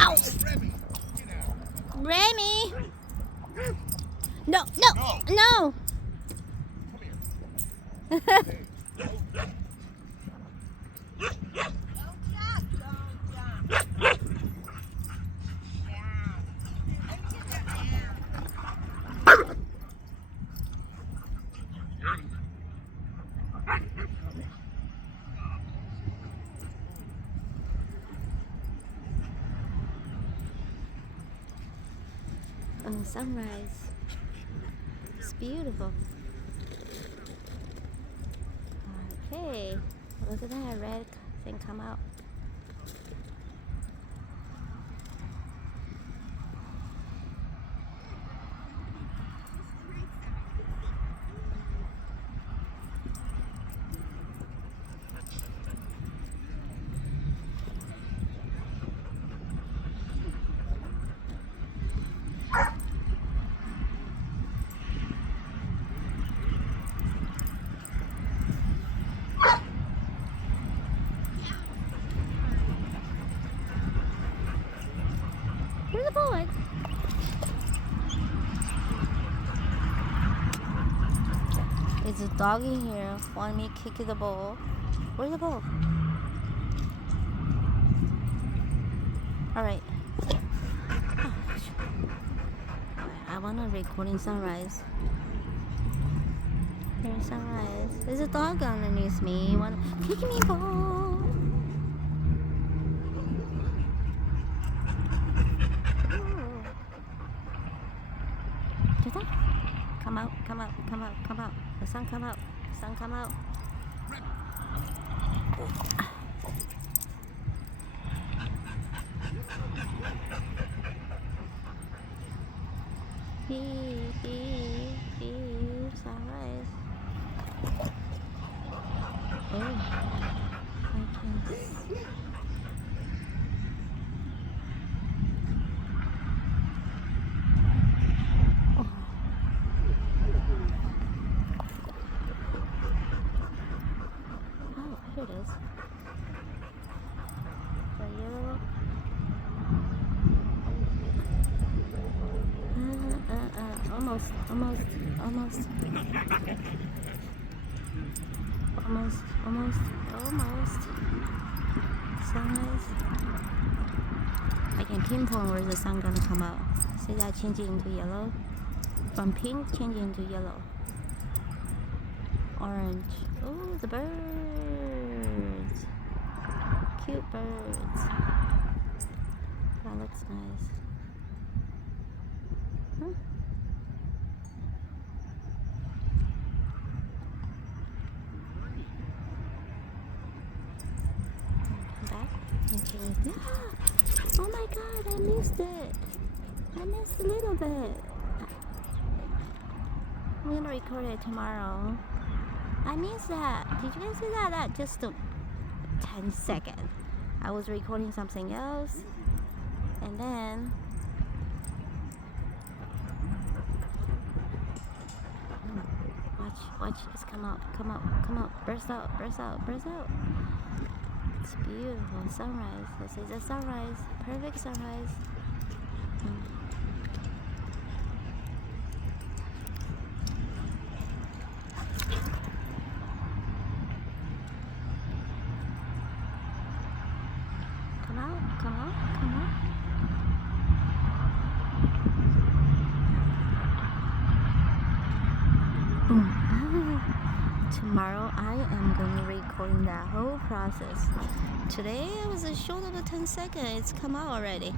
Ow! Remy! No, no, no! Oh, sunrise. It's beautiful. Okay, look at that red thing come out. Where's the bullet? It's a doggy here. Want me to kick the ball? Where's the ball? Alright. Oh, I wanna recording sunrise. Here's sunrise. There's a dog underneath me. Wanna kick me ball? Come out, come out, come out, come out. The sun come out. The sun come out. Sunrise. Oh, I can see. Here it is. The yellow. Almost. Sunrise. I can pinpoint where the sun gonna come out. See that changing into yellow? From pink changing into yellow. Orange. Oh, the birds. Cute birds. That looks nice. Huh? Come back. Okay. Oh my god, I missed it. I missed a little bit. I'm gonna record it tomorrow. I missed that. Did you guys see that? That just took 10 seconds. I was recording something else. And then watch, it's come out, burst out. It's beautiful, sunrise. This is a sunrise, perfect sunrise. Come out. Tomorrow I am going to record that whole process. Today it was a short of 10 seconds. It's come out already.